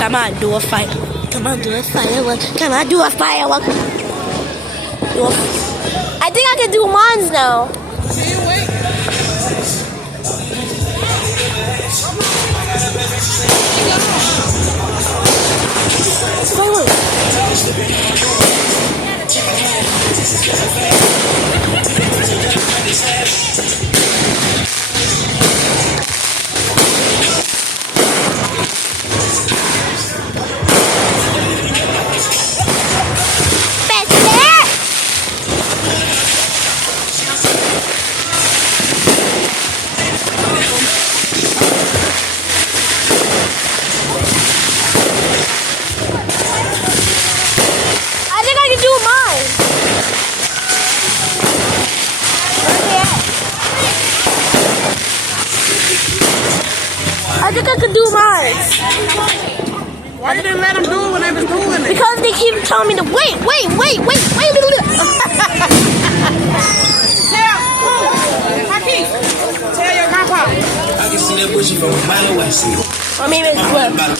Come on, do a fight. Come on, do a firework. Come on, do a firework. I think I can do mines now. I think I could do mine. Why you didn't let them do it when they was doing it? Because they keep telling me to wait. Tell your grandpa. I can see that bushy from a mile away. I mean, it's